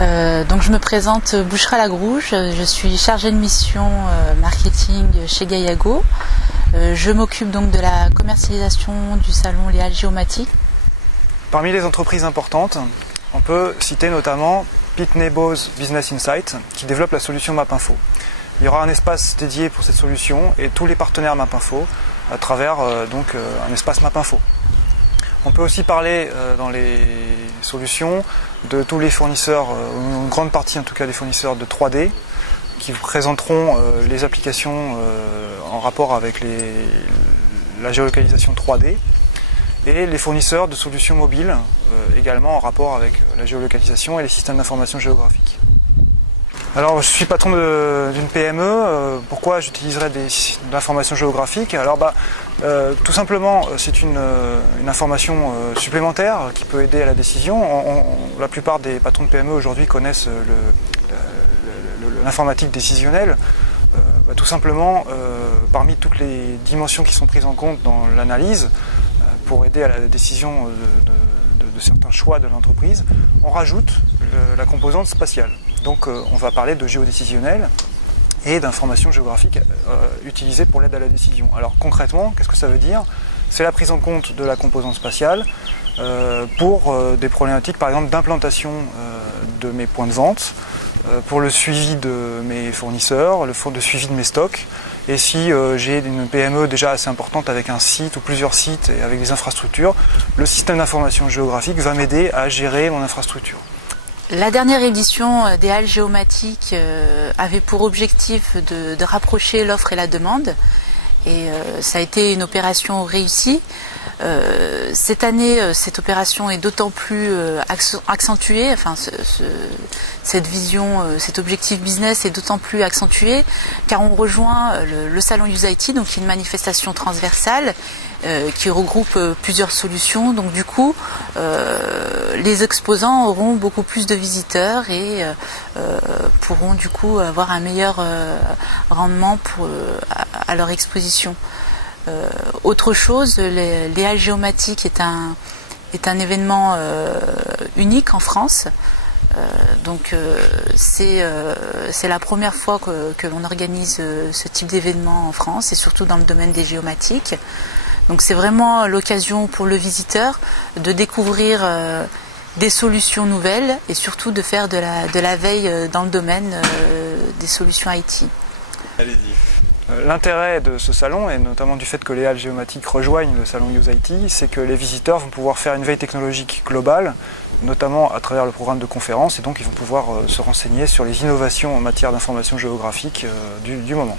Donc je me présente Bouchra Lagrouge, je suis chargée de mission marketing chez Gaiago. Je m'occupe donc de la commercialisation du salon Les Halles Géomatiques. Parmi les entreprises importantes, on peut citer notamment Pitney Bowes Business Insight qui développe la solution MapInfo. Il y aura un espace dédié pour cette solution et tous les partenaires MapInfo à travers un espace MapInfo. On peut aussi parler dans les solutions de tous les fournisseurs, une grande partie en tout cas des fournisseurs de 3D qui vous présenteront les applications en rapport avec la géolocalisation 3D et les fournisseurs de solutions mobiles également en rapport avec la géolocalisation et les systèmes d'information géographique. Alors je suis patron d'une PME, pourquoi j'utiliserais de l'information géographique? Alors tout simplement c'est une information supplémentaire qui peut aider à la décision. La plupart des patrons de PME aujourd'hui connaissent l'informatique décisionnelle. Tout simplement parmi toutes les dimensions qui sont prises en compte dans l'analyse pour aider à la décision de certains choix de l'entreprise, on rajoute la composante spatiale. Donc on va parler de géodécisionnel et d'information géographique utilisée pour l'aide à la décision. Alors concrètement, qu'est-ce que ça veut dire? C'est la prise en compte de la composante spatiale pour des problématiques par exemple d'implantation de mes points de vente, pour le suivi de mes fournisseurs, le suivi de mes stocks. Et si j'ai une PME déjà assez importante avec un site ou plusieurs sites et avec des infrastructures, le système d'information géographique va m'aider à gérer mon infrastructure. La dernière édition des Halles Géomatiques avait pour objectif de rapprocher l'offre et la demande et ça a été une opération réussie. Cette année, cette opération est d'autant plus accentuée, enfin cette vision, cet objectif business est d'autant plus accentué car on rejoint le salon Use IT, donc qui est une manifestation transversale qui regroupe plusieurs solutions. Donc du coup, les exposants auront beaucoup plus de visiteurs et pourront du coup avoir un meilleur rendement à leur exposition. Autre chose, les Halles Géomatiques est un événement unique en France. C'est la première fois que l'on organise ce type d'événement en France et surtout dans le domaine des géomatiques. Donc c'est vraiment l'occasion pour le visiteur de découvrir des solutions nouvelles et surtout de faire de la veille dans le domaine des solutions IT. Allez-y. L'intérêt de ce salon, et notamment du fait que les Halles Géomatiques rejoignent le salon Use IT, c'est que les visiteurs vont pouvoir faire une veille technologique globale, notamment à travers le programme de conférences, et donc ils vont pouvoir se renseigner sur les innovations en matière d'information géographique du moment.